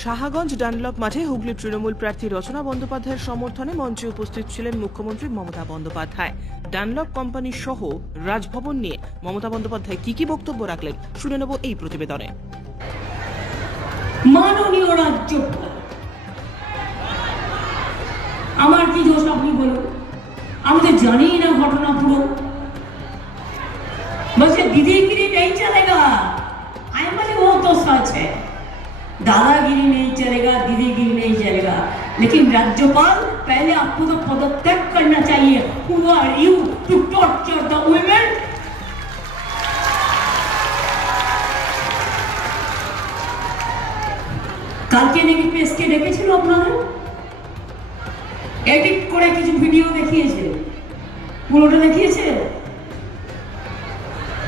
Sahaganj Dunlop মাঠে হুগলি তৃণমূল প্রার্থী রচনা বন্দ্যোপাধ্যায়ের সমর্থনে মঞ্চে উপস্থিত ছিলেন মুখ্যমন্ত্রী মমতা বন্দ্যোপাধ্যায়। ডানলপ কোম্পানি সহ রাজভবন নিয়ে মমতা বন্দ্যোপাধ্যায় কি বক্তব্য রাখলেন শুনে নেব এই প্রতিবেদনে। মাননীয় রাজ্যপাল, আমার কি দোষ আপনি বলুন? আমি তো জানি না ঘটনা পুরো। বলছে दीदीगिरी नहीं चलेगा। आई बोले वो तो सच है, दादागिरी नहीं चलेगा, दीदीगिरी नहीं चलेगा, लेकिन राज्यपाल पहले आपको तो पदत्याग करना चाहिए। Who are you to torture the women? কালকে নাকি প্রেসকে ডেকেছিল আপনাদের, এডিট করে কিছু ভিডিও দেখিয়েছে। পুরোটা দেখিয়েছে?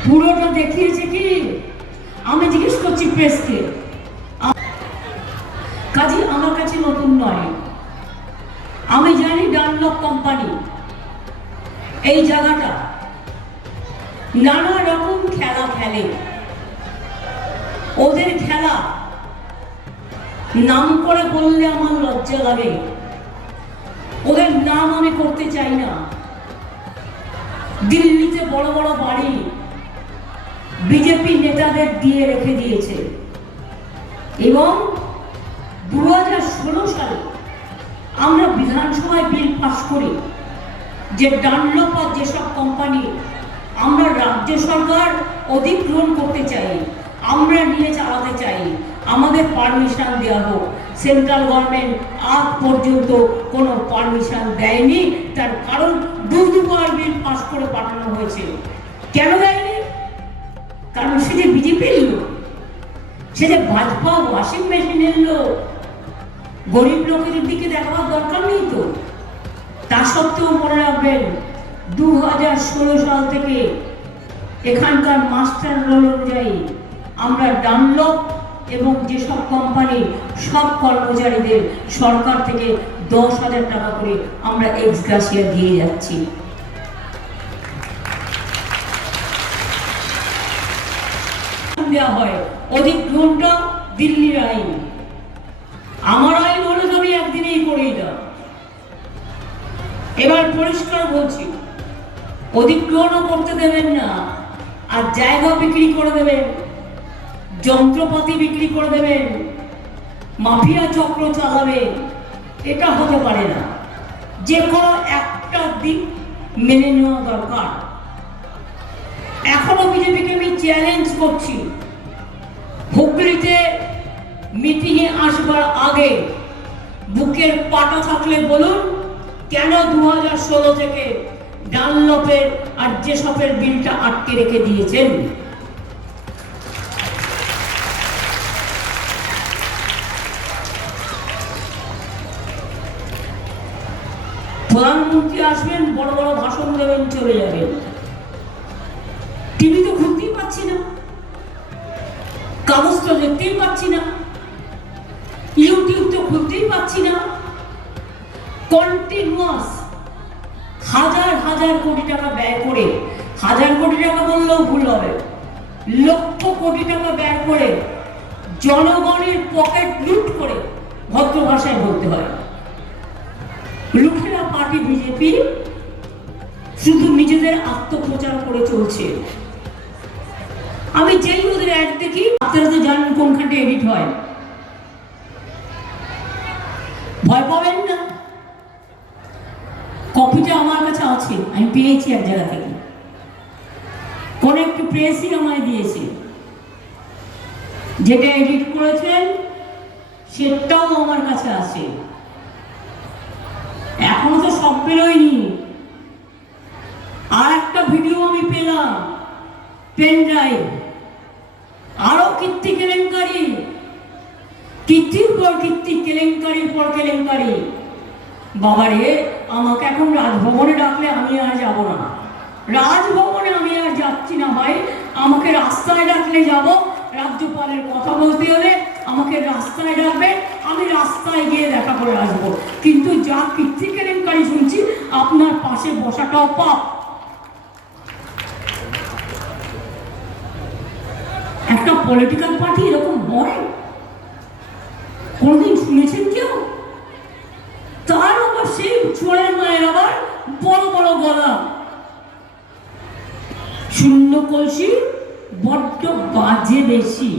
পুরোটা দেখিয়েছে কি? আমি জিজ্ঞেস করছি প্রেসকে। কাজে আমার কাছে নতুন নয়। আমি জানি ডানলপ কোম্পানি এই জায়গাটা নানা রকম খেলা খেলে। ওদের খেলা নাম করে বললে আমার লজ্জা লাগে। ওদের নাম আমি করতে চাই না। দিল্লিতে বড় বড় বাড়ি বিজেপি নেতাদের দিয়ে রেখে দিয়েছে এবং 2016 সালে আমরা বিধানসভায় বিল পাস করি যে ডানলপ আর যেসব কোম্পানি আমরা রাজ্য সরকার অধিগ্রহণ করতে চাই, আমরা নিয়ে চালাতে চাই, আমাদের পারমিশন দেওয়া হোক। সেন্ট্রাল গভর্নমেন্ট আজ পর্যন্ত কোনো পারমিশন দেয়নি। তার কারণ দুবার বিল পাস করে পাঠানো হয়েছে। কেন দেয়নি? কারণ সে যে বিজেপির লোক, সে যে ভাজপা ওয়াশিং মেশিনের লোক, গরিব লোকেদের দিকে দেখাবার দরকার নেই তো। তা সত্ত্বেও মনে রাখবেন 2016 সাল থেকে এখানকার মাস্টার রোল অনুযায়ী আমরা ডানলপ এবং যেসব কোম্পানি সব কর্মচারীদের সরকার থেকে 10,000 টাকা করে আমরা এক্স গ্রাসিয়া দিয়ে যাচ্ছি। দেওয়া হয় অধিগ্রহণটা দিল্লির আইন। আমার আইন হলে আমি একদিনেই করেই দাও। এবার পরিষ্কার বলছি, অধিগ্রহণও করতে দেবেন না, আর জায়গা বিক্রি করে দেবেন, যন্ত্রপাতি বিক্রি করে দেবেন, মাফিয়া চক্র চালাবে, এটা হতে পারে না। যে কোনো একটা দিক মেনে নেওয়া দরকার। এখনো বিজেপিকে আমি চ্যালেঞ্জ করছি, হুগলিতে মিটিংয়ে আসবার আগে বুকের পাটা থাকলে বলুন কেন 2016 থেকে ডানলপের আর যেসবের বিলটা আটকে রেখে দিয়েছেন। প্রধানমন্ত্রী আসবেন, বড় বড় ভাষণ দেবেন, চলে যাবেন। টিভি তো খুলতেই পাচ্ছি না, কাগজ তো দেখতেই পাচ্ছি না, ইউটিউব তো খুলতেই পাচ্ছি না। কন্টিনিউয়াস হাজার হাজার কোটি টাকা ব্যয় করে, হাজার কোটি টাকা বললেও ভুল হবে, লক্ষ কোটি টাকা ব্যয় করে জনগণের পকেট লুট করে, ভদ্র ভাষায় বলতে হয়, লুটেরা পার্টি বিজেপি শুধু নিজেদের আত্মপ্রচার করে চলছে। আমি যেই ওদের অ্যাড দেখি, আপনারা তো জানেন কোনখানটা এডিট হয়। ভয় পাবেন না, কপিটা আমার কাছে আছে, আমি পেয়েছি এক জায়গা থেকে, কোন একটু প্রেসই আমায় দিয়েছে। যেটা এডিট করেছেন সেটাও আমার কাছে আছে। এখনো তো সব বেরোয়নি। আর একটা ভিডিও আমি পেলাম পেন ড্রাইভ, আরো কীর্তি কেলেঙ্কারি, কীর্তির পর কীর্তি, কেলেঙ্কারির পর কেলেঙ্কারি। বাবারে, আমাকে এখন রাজভবনে ডাকলে আমি আর যাব না। রাজভবনে আমি আর যাচ্ছি না ভাই। আমাকে রাস্তায় ডাকলে যাব। রাজ্যপালের কথা বলতে হলে আমাকে রাস্তায় ডাকবে, আমি রাস্তায় গিয়ে দেখা করে আসবো। কিন্তু যা কীর্তি কেলেঙ্কারি শুনছি, আপনার পাশে বসাটাও পাপ। একটা পলিটিক্যাল পার্টি এরকম হয়? কোনদিন শুনেছেন কেউ? তার আবার সেই চোরের মায়ের আবার বড় বড় গলা, শূন্য কলসি বড্ড বাজে বেশি।